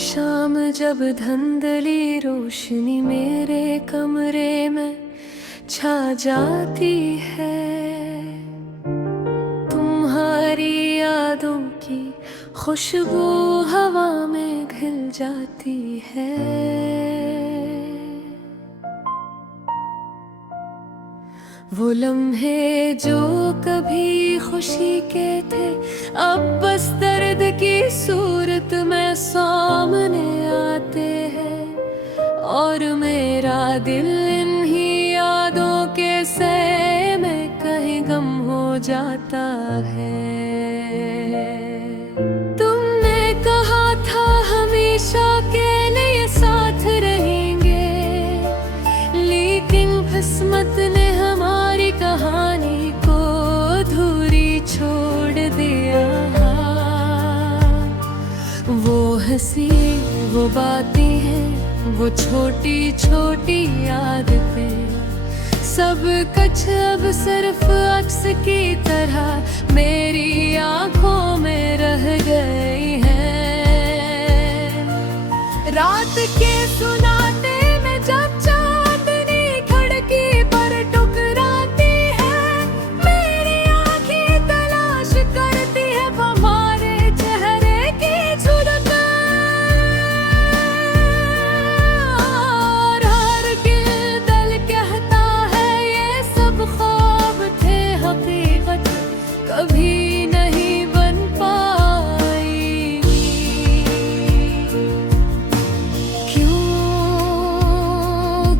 शाम जब धुंधली रोशनी मेरे कमरे में छा जाती है, तुम्हारी यादों की खुशबू हवा में घिल जाती है। वो लम्हे जो कभी खुशी के थे, अब बस दर्द की सूरत में सामने आते हैं। और मेरा दिल इन्हीं यादों के सए में कहीं गम हो जाता है। तुमने कहा था हमेशा के लिए साथ रहेंगे, लेकिन किस्मत ने हमारी कहानी को अधूरी छोड़ दिया। वो हंसी, वो बातें हैं, वो छोटी छोटी आदतें, सब कुछ अब सिर्फ अक्स की तरह मेरी आंखों में रह गई हैं। रात के सुनाते में जब चांदनी खिड़की पर टकराती है, मेरी आंखें तलाश करती है हमारे चेहरे की झलक। और हर दिल कहता है ये सब ख्वाब थे, हकीकत कभी नहीं बन पाई।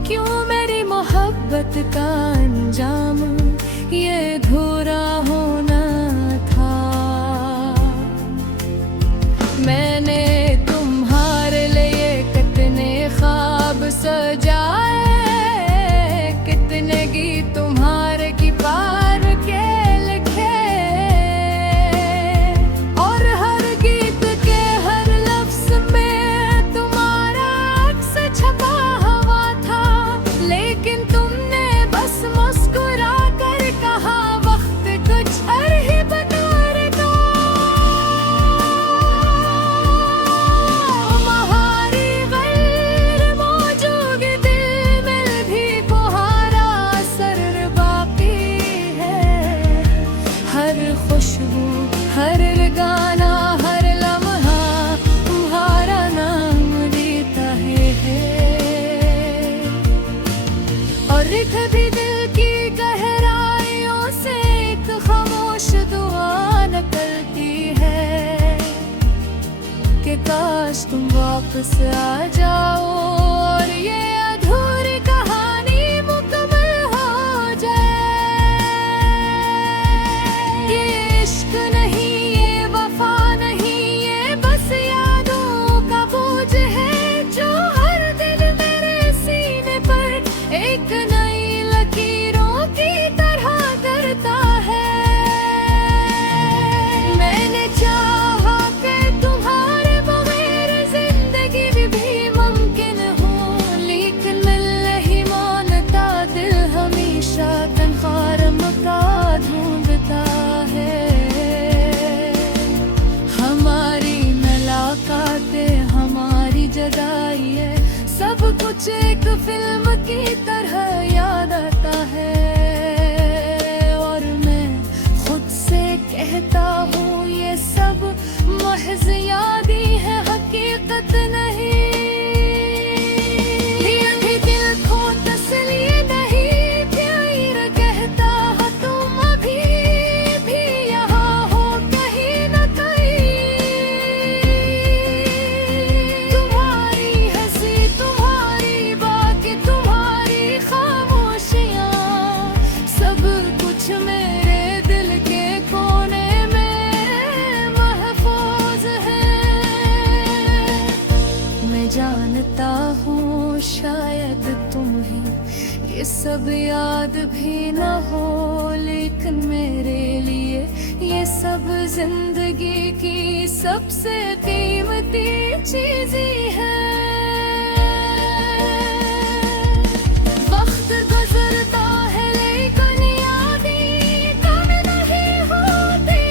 क्यों मेरी मोहब्बत का अंजाम ये अधूरा होना था। मैंने तुम्हारे लिए कितने ख्वाब सजाए, कितने गीत तुम्हारे की पार के लिखे। और हर गीत के हर लफ्ज में तुम्हारा अक्स छपा हुआ था, लेकिन तुमने बस मुस्कुरा कर कहा वक्त कुछ और ही बता रहा। हमारी गैर मौजूद दिल में भी तुम्हारा असर बाकी है। हर खुशबू, हर गाना, हर लम्हा तुम्हारा नाम लेता है। और कभी दिल की गहराइयों से एक खामोश दुआ निकलती है कि काश तुम वापस आ जाओ और ये अधूरी कहानी मुकम्मल हो जाए। ये इश्क नहीं, ये वफा नहीं, ये बस यादों का बोझ है जो हर दिल मेरे सीने पर एक नई लकीरों की तरह करता है। मैंने चाहा कि तुम्हारे बगैर जिंदगी भी मुमकिन हो, लेकिन मिल नहीं मानता दिल हमेशा तन्हारम का ढूंढता है। हमारी मुलाकातें, हमारी जदाई है, सब कुछ एक फिल्म की तरह याद आता है। और मैं खुद से कहता हूँ ये सब महज यादें हैं, हकीकत नहीं। ये भी दिल को तसल्ली नहीं, फिर कहता है तुम अभी भी यहाँ हो कहीं न कहीं। तुम्हारी हंसी, तुम्हारी बातें, तुम्हारी खामोशियाँ, सब कुछ मेरे दिल के कोने में महफूज है। मैं जानता हूँ शायद तुम्हें ये सब याद भी न हो, लेकिन मेरे लिए ये सब जिंदगी की सबसे कीमती चीजें हैं। वक्त गुजरता है लेकिन यादें कम नहीं होती,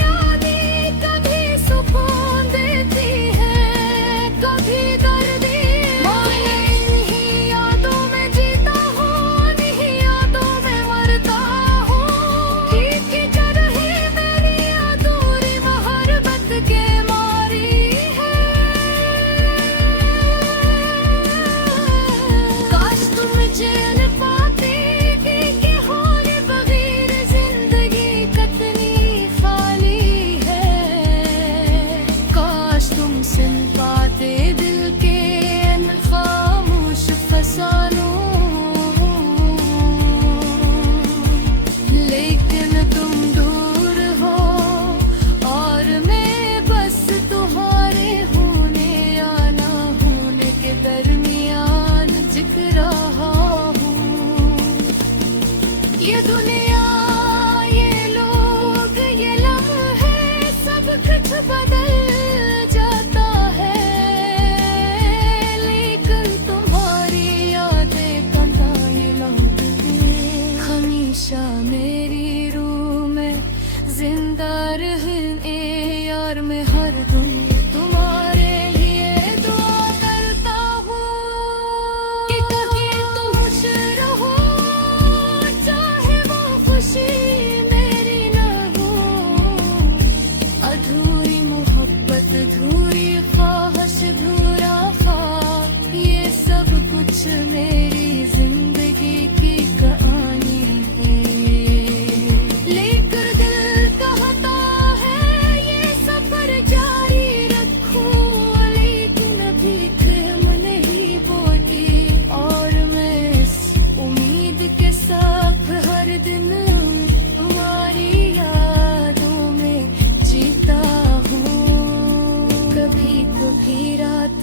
यादें कभी सुकून देती हैं।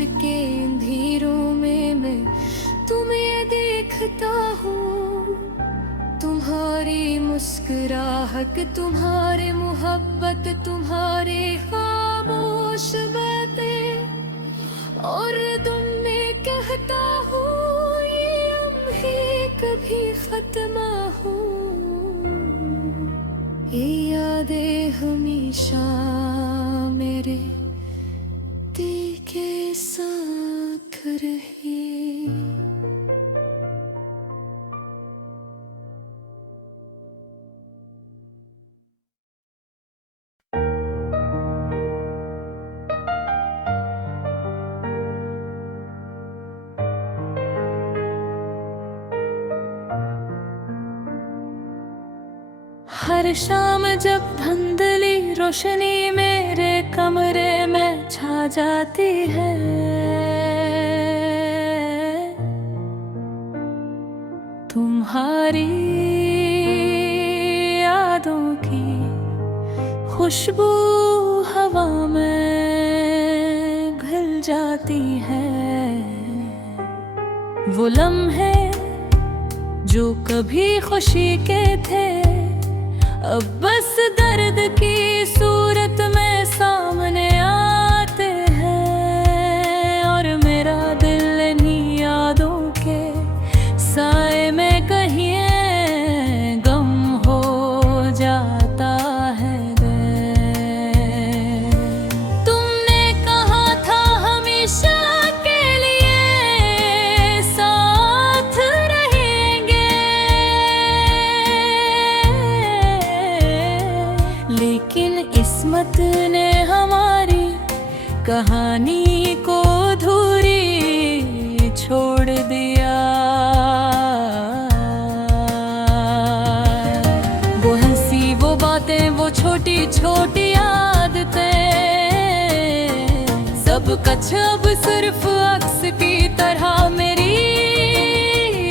के अंधेरों में मैं तुम्हें देखता हूँ। तुम्हारी मुस्कुराहट, तुम्हारे मोहब्बत, तुम्हारे खामोश बातें, और तुम में कहता हूँ ये लम्हे कभी खत्म हो। ये यादें हमेशा मेरे दिल के साथ रही। हर शाम जब धुंधली रोशनी मेरे कमरे में छा जाती है, तुम्हारी यादों की खुशबू हवा में घुल जाती है। वो लम्हे जो कभी खुशी के थे, अब बस दर्द की सूरत में सामने आते हैं। और मेरा दिल इन्हीं यादों के साए में कहीं गम हो जाता है। तुमने कहा था हमेशा के लिए साथ रहेंगे, लेकिन किस्मत ने हमारी कहानी को अधूरी छोड़ दिया। वो हंसी, वो बातें, वो छोटी छोटी आदतें, सब कुछ अब सिर्फ अक्स की तरह मेरी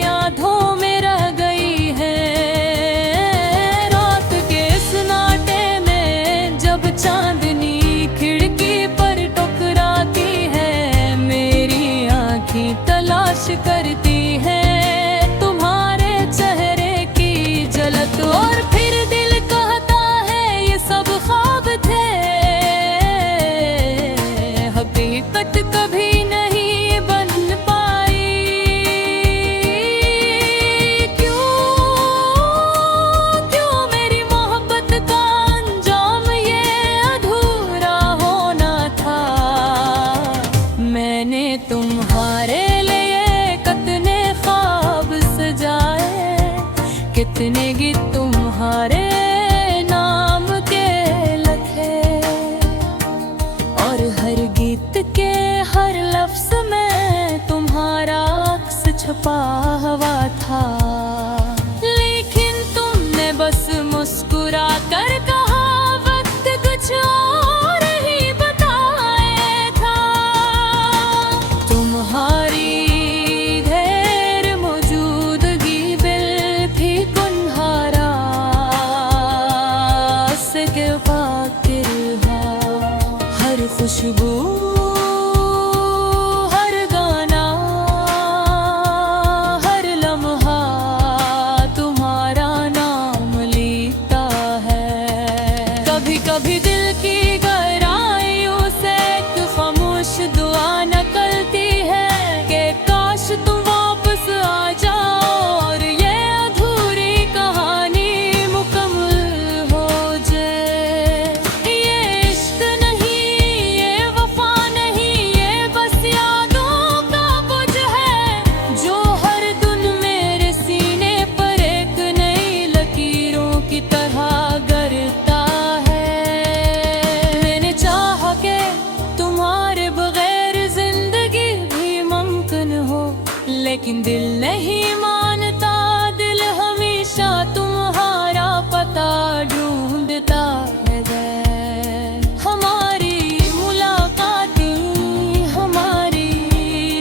यादों में रह गई है। रात के सन्नाटे में जब चांदनी खिड़की पर टकराती है, मेरी आँखें तलाश करती हैं तुम्हारे चेहरे की झलक। और फिर दिल कहता है ये सब ख्वाब थे, हकीकत कभी नहीं बन पाई। क्यों मेरी मोहब्बत का अंजाम ये अधूरा होना था। मैंने तुम्हारे लिए कितने ख्वाब सजाए, कितने गीत तुम्हारे नाम के लिखे, और हर गीत के हर लफ्ज में तुम्हारा अक्स छुपा हुआ था। लेकिन तुमने बस मुस्कुरा कर कहा वक्त कुछ और ही बताए था। तुम्हारी गैर मौजूदगी बिल भी कुन्हारा से के फाकिर हा। हर खुशबू, हर गाना, हर लम्हा तुम्हारा नाम लेता है। कभी कभी दिल की गहराइयों से एक खामोश दुआ निकलती है कि काश तुम वापस आ जाओ और ये अधूरी कहानी मुकम्मल हो जाए। ये इश्क नहीं, ये वफा नहीं, ये बस यादों का बोझ है जो हर दिन मेरे सीने पर एक नई लकीरों की तरह गरता है। मैंने चाहा कि तुम्हारे बगैर जिंदगी भी मुमकिन हो, लेकिन दिल नहीं मानता। दिल हमेशा तुम्हारा पता ढूंढता है। हमारी मुलाकातें, हमारी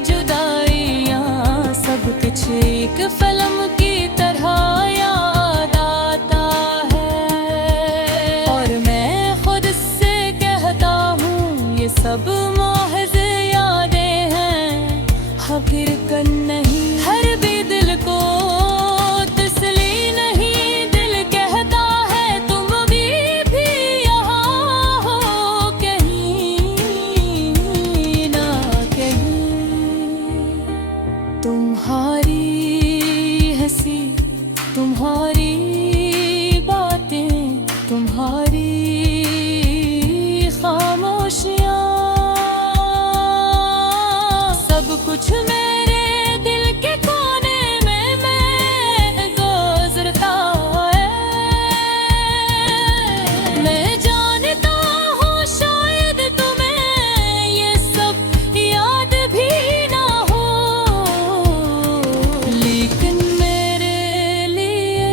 जुदाइयाँ, सब कुछ एक फिल्म की तरह याद आता है। और मैं खुद से कहता हूँ ये सब महज यादें पूछ मेरे दिल के कोने में मैं गुजरता है। मैं जानता हूँ शायद तुम्हें ये सब याद भी ना हो, लेकिन मेरे लिए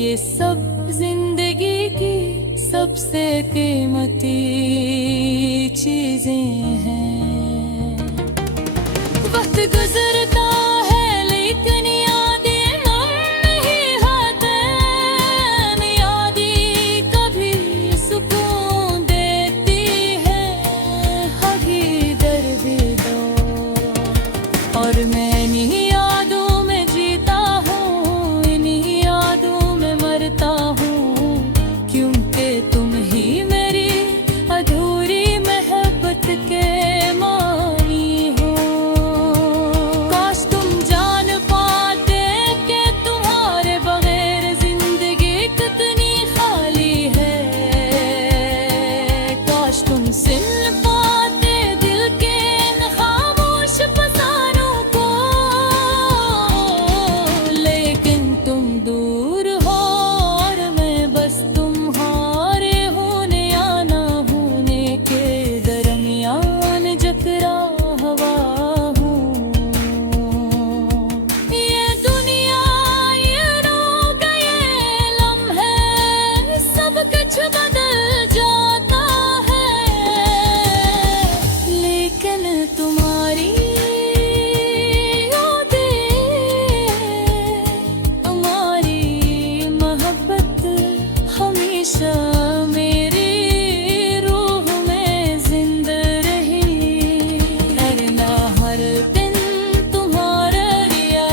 ये सब जिंदगी की सबसे कीमती चीजें हैं। वक्त गुजरता है लेकिन यादें हम नहीं हाते, यादें कभी सुकून देती है कभी दर्द दो, और मैं इन्हीं यादों में जीता हूँ, इन्हीं यादों में मरता हूँ, क्योंकि तुम ही मेरी अधूरी मोहब्बत के मानी हो। काश तुम जान पाते कि तुम्हारे बगैर जिंदगी कितनी खाली है। काश तुम सुन पाते दिल के इन खामोश फसानों को, लेकिन तुम दूर हो और मैं बस तुम्हारे होने या ना होने के दरमियान जकरा हवा हूँ। ये दुनिया ये रोग ये लम्हे सब कुछ बदल जाता है, लेकिन तुम्हारी यादें, तुम्हारी मोहब्बत हमेशा मेरी रूह में जिंदा रही। करना हर दिन तुम्हारा रिया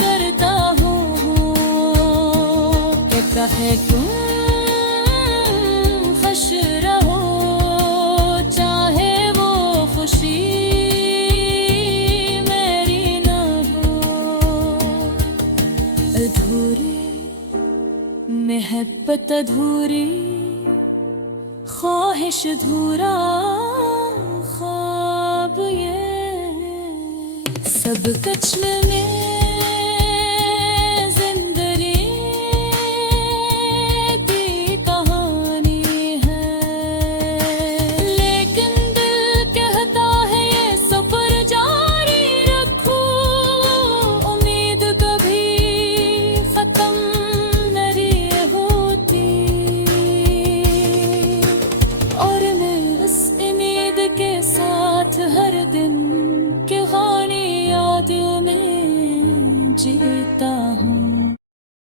करता हूँ। कहता है तुम खुश रहो चाहे वो खुशी मेरी ना हो। अधूरी मोहब्बत अधूरी, ख्वाहिश अधूरा ख्वाब, ये सब कुछ मिल